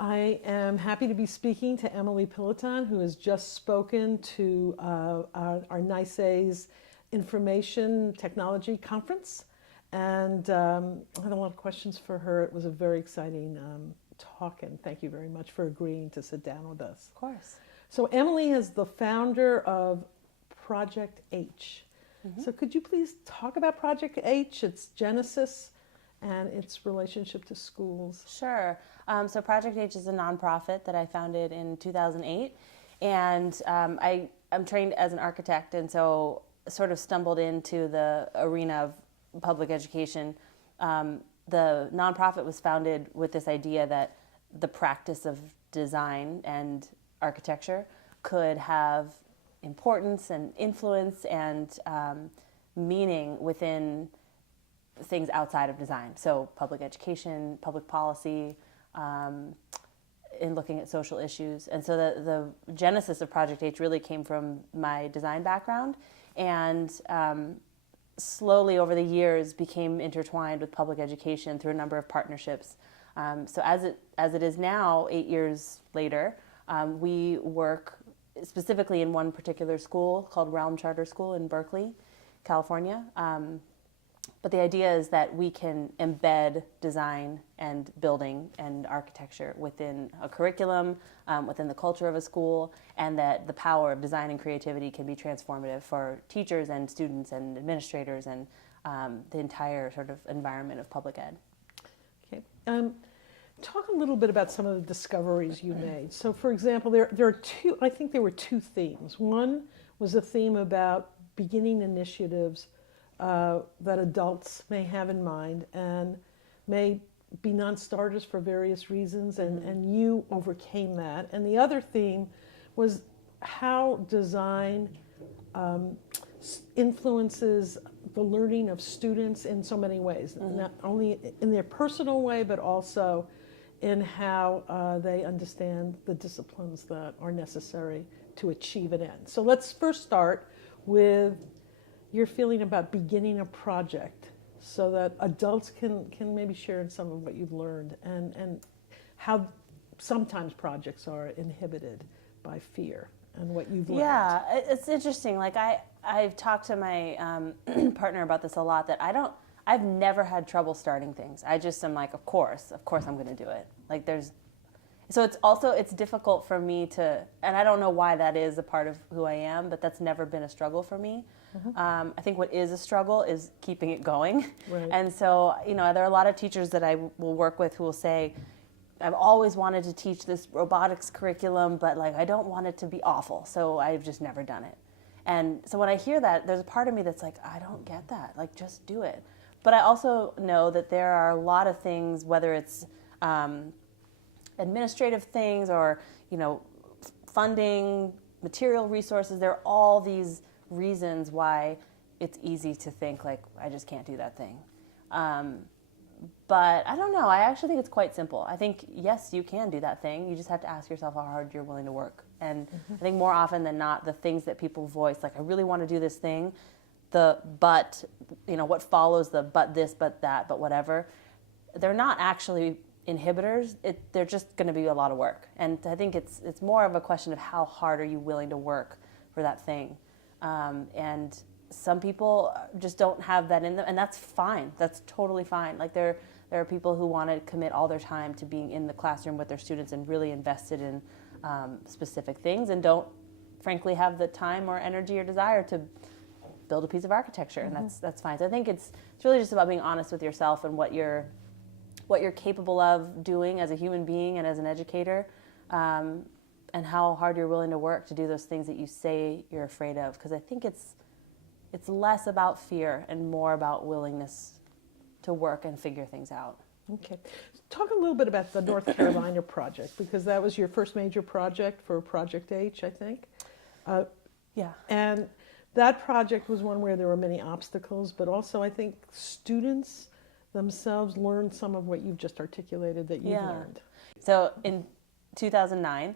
I am happy to be speaking to Emily Pilloton, who has just spoken to our NYSAIS Information Technology Conference. And I had a lot of questions for her. It was a very exciting talk, and thank you very much for agreeing to sit down with us. Of course. So Emily is the founder of Project H. Mm-hmm. So could you please talk about Project H, its genesis, and its relationship to schools? Sure. So Project H is a nonprofit that I founded in 2008, and I'm trained as an architect, and so sort of stumbled into the arena of public education. The nonprofit was founded with this idea that the practice of design and architecture could have importance and influence and meaning within things outside of design. So public education, public policy, in looking at social issues. And so the genesis of Project H really came from my design background, and slowly over the years became intertwined with public education through a number of partnerships. So as it is now, 8 years later, we work specifically in one particular school called Realm Charter School in Berkeley, California. But the idea is that we can embed design and building and architecture within a curriculum, within the culture of a school, and that the power of design and creativity can be transformative for teachers and students and administrators and the entire sort of environment of public ed. Okay. Talk a little bit about some of the discoveries you made. So, for example, there are two, I think there were two themes. One was a theme about beginning initiatives that adults may have in mind and may be non-starters for various reasons, and you overcame that. And the other theme was how design influences the learning of students in so many ways, not only in their personal way, but also in how they understand the disciplines that are necessary to achieve an end. So let's first start with your feeling about beginning a project so that adults can maybe share in some of what you've learned, and how sometimes projects are inhibited by fear and what you've learned. Yeah, it's interesting. Like I've talked to my partner about this a lot, that I've never had trouble starting things. I just am like, of course I'm going to do it. Like so it's difficult for me to, and I don't know why that is a part of who I am, but that's never been a struggle for me. Mm-hmm. I think what is a struggle is keeping it going. Right. And so, there are a lot of teachers that I will work with who will say, I've always wanted to teach this robotics curriculum, but like I don't want it to be awful, so I've just never done it. And so when I hear that, there's a part of me that's like, I don't get that. Like, just do it. But I also know that there are a lot of things, whether it's administrative things or, funding, material resources, there are all these reasons why it's easy to think like, I just can't do that thing. But I don't know. I actually think it's quite simple. I think, yes, you can do that thing. You just have to ask yourself how hard you're willing to work. And I think more often than not, the things that people voice, like, I really want to do this thing, but, what follows the but this, but that, but whatever, they're not actually inhibitors. They're just going to be a lot of work. And I think it's more of a question of how hard are you willing to work for that thing. And some people just don't have that in them, and that's fine. That's totally fine. Like there are people who want to commit all their time to being in the classroom with their students and really invested in specific things, and don't, frankly, have the time or energy or desire to build a piece of architecture, and that's fine. So I think it's really just about being honest with yourself and what you're capable of doing as a human being and as an educator, and how hard you're willing to work to do those things that you say you're afraid of. Because I think it's less about fear and more about willingness to work and figure things out. Okay. Talk a little bit about the North Carolina project, because that was your first major project for Project H, I think. Yeah. And that project was one where there were many obstacles, but also I think students themselves learned some of what you've just articulated that you've learned. So in 2009,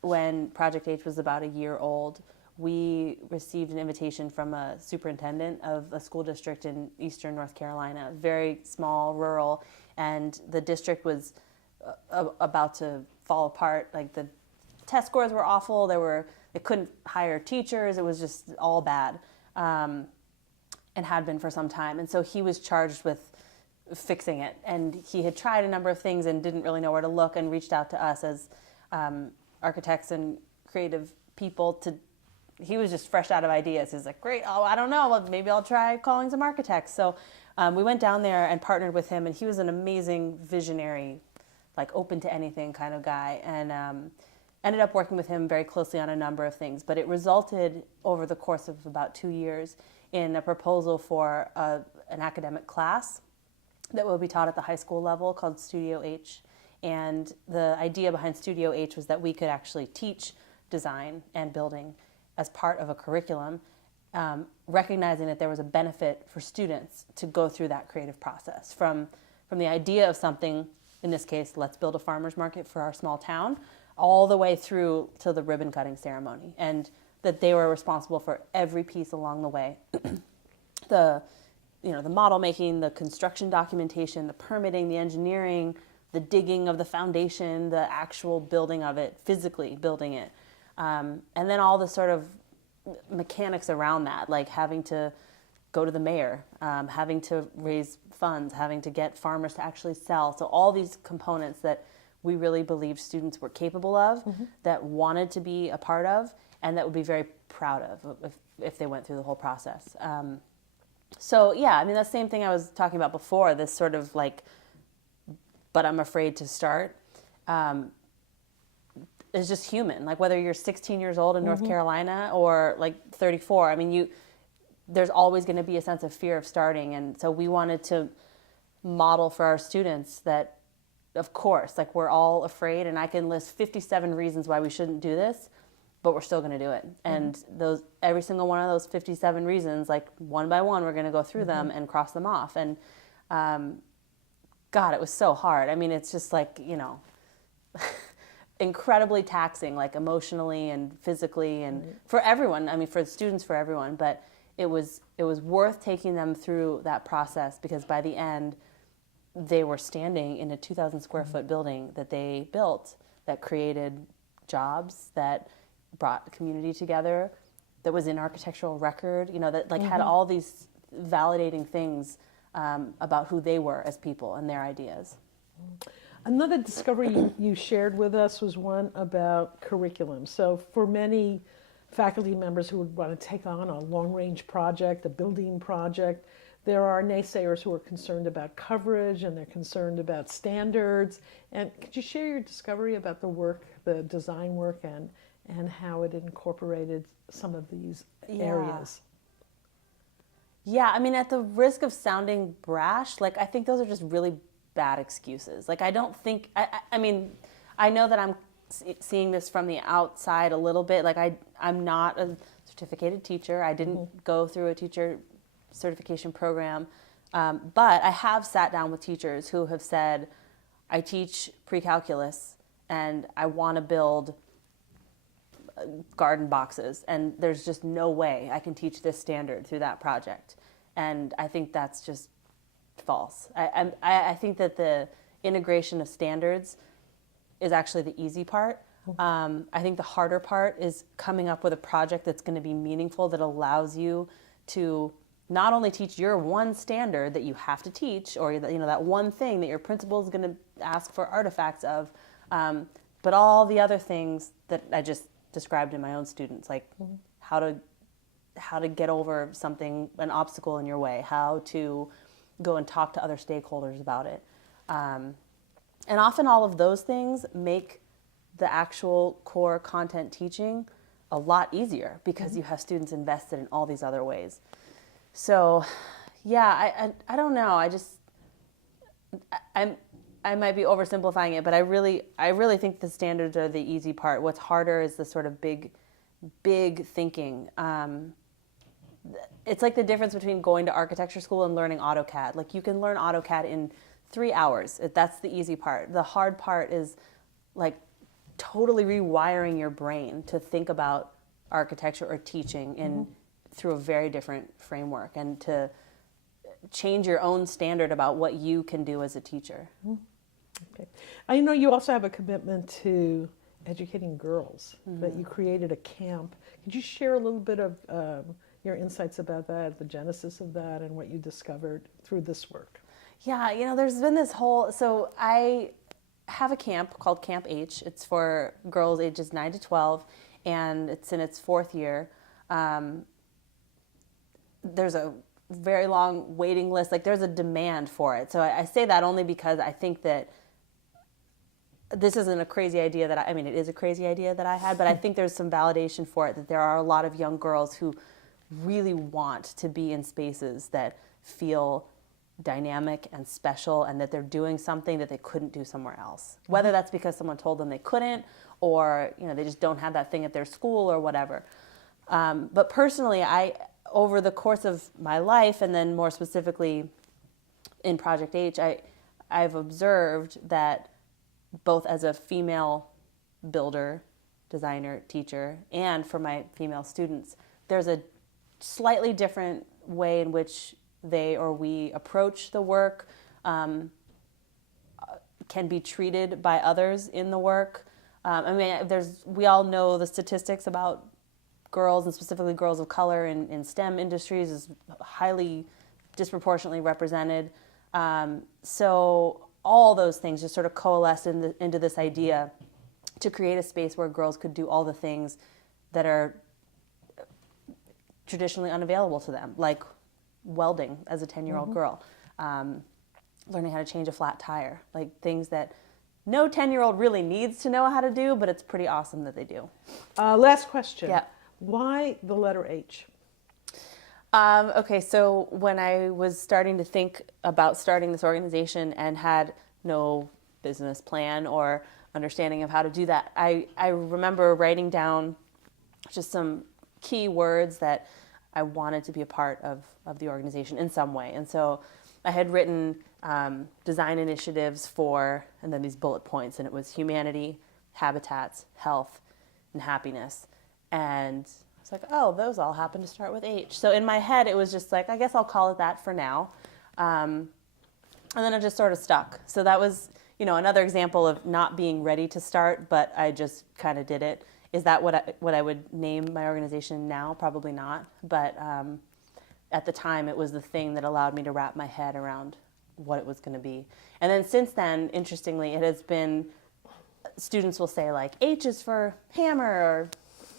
when Project H was about a year old, we received an invitation from a superintendent of a school district in eastern North Carolina, very small, rural, and the district was about to fall apart. Like the test scores were awful. They couldn't hire teachers. It was just all bad, and had been for some time. And so he was charged with fixing it. And he had tried a number of things and didn't really know where to look, and reached out to us as architects and creative people he was just fresh out of ideas. He's like, great, I don't know, well, maybe I'll try calling some architects. So we went down there and partnered with him, and he was an amazing visionary, like open to anything kind of guy, and ended up working with him very closely on a number of things. But it resulted over the course of about 2 years in a proposal for an academic class that will be taught at the high school level called Studio H. And the idea behind Studio H was that we could actually teach design and building as part of a curriculum, recognizing that there was a benefit for students to go through that creative process from the idea of something, in this case, let's build a farmer's market for our small town, all the way through to the ribbon cutting ceremony, and that they were responsible for every piece along the way. The model making, the construction documentation, the permitting, the engineering, the digging of the foundation, the actual building of it, physically building it. And then all the sort of mechanics around that, like having to go to the mayor, having to raise funds, having to get farmers to actually sell. So all these components that we really believed students were capable of, that wanted to be a part of, and that would be very proud of if they went through the whole process. So yeah, I mean, that same thing I was talking about before, this sort of like, but I'm afraid to start, is just human. Like whether you're 16 years old in North Carolina or like 34, I mean, there's always going to be a sense of fear of starting. And so we wanted to model for our students that, of course, like we're all afraid, and I can list 57 reasons why we shouldn't do this, but we're still going to do it. And every single one of those 57 reasons, like one by one, we're going to go through them and cross them off. And God, it was so hard. I mean, it's just like, incredibly taxing, like emotionally and physically, and for everyone. I mean, for the students, for everyone. But it was worth taking them through that process, because by the end, they were standing in a 2,000 square foot building that they built, that created jobs, that brought the community together, that was in architectural record, that like had all these validating things about who they were as people and their ideas. Another discovery you shared with us was one about curriculum. So for many faculty members who would want to take on a long-range project, a building project, there are naysayers who are concerned about coverage, and they're concerned about standards. And could you share your discovery about the work, the design work, and how it incorporated some of these areas? Yeah, I mean, at the risk of sounding brash, like I think those are just really bad excuses. Like I don't think, I mean, I know that I'm seeing this from the outside a little bit. Like I'm not a certificated teacher. I didn't go through a teacher certification program, but I have sat down with teachers who have said, I teach pre-calculus and I want to build garden boxes, and there's just no way I can teach this standard through that project. And I think that's just false. I think that the integration of standards is actually the easy part. I think the harder part is coming up with a project that's going to be meaningful, that allows you to not only teach your one standard that you have to teach, or that one thing that your principal is going to ask for artifacts of, but all the other things that I just described in my own students, like how to get over something, an obstacle in your way, how to go and talk to other stakeholders about it. And often all of those things make the actual core content teaching a lot easier, because you have students invested in all these other ways. So yeah, I don't know. I might be oversimplifying it, but I really think the standards are the easy part. What's harder is the sort of big thinking. It's like the difference between going to architecture school and learning AutoCAD. Like you can learn AutoCAD in 3 hours. That's the easy part. The hard part is like totally rewiring your brain to think about architecture or teaching through a very different framework, and to change your own standard about what you can do as a teacher. Okay. I know you also have a commitment to educating girls, that you created a camp. Could you share a little bit of your insights about that, the genesis of that, and what you discovered through this work? Yeah, there's been this whole, so I have a camp called Camp H. It's for girls ages 9 to 12, and it's in its 4th year. There's a very long waiting list. Like, there's a demand for it. So I say that only because I think that this isn't a crazy idea that I mean, it is a crazy idea that I had, but I think there's some validation for it, that there are a lot of young girls who really want to be in spaces that feel dynamic and special, and that they're doing something that they couldn't do somewhere else. Whether that's because someone told them they couldn't, or they just don't have that thing at their school or whatever. But personally, over the course of my life, and then more specifically in Project H, I've observed that both as a female builder, designer, teacher, and for my female students, there's a slightly different way in which they or we approach the work, can be treated by others in the work. We all know the statistics about girls, and specifically girls of color in STEM industries, is highly disproportionately represented. So all those things just sort of coalesced into this idea to create a space where girls could do all the things that are traditionally unavailable to them, like welding as a 10-year-old girl, learning how to change a flat tire, like things that no 10-year-old really needs to know how to do, but it's pretty awesome that they do. Last question. Yeah. Why the letter H? Okay, so when I was starting to think about starting this organization and had no business plan or understanding of how to do that, I remember writing down just some key words that I wanted to be a part of the organization in some way. And so I had written design initiatives for, and then these bullet points, and it was humanity, habitats, health, and happiness. And I was like, oh, those all happen to start with H. So in my head, it was just like, I guess I'll call it that for now. And then it just sort of stuck. So that was, another example of not being ready to start, but I just kind of did it. Is that what I would name my organization now? Probably not. But at the time, it was the thing that allowed me to wrap my head around what it was going to be. And then since then, interestingly, it has been, students will say like, H is for hammer or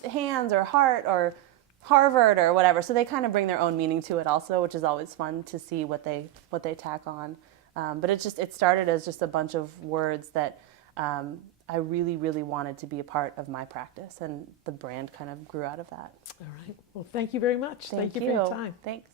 hands or heart or Harvard or whatever. So they kind of bring their own meaning to it also, which is always fun to see what they tack on. But it started as just a bunch of words that I really, really wanted to be a part of my practice, and the brand kind of grew out of that. All right. Well, thank you very much. Thank you for your time. Thanks.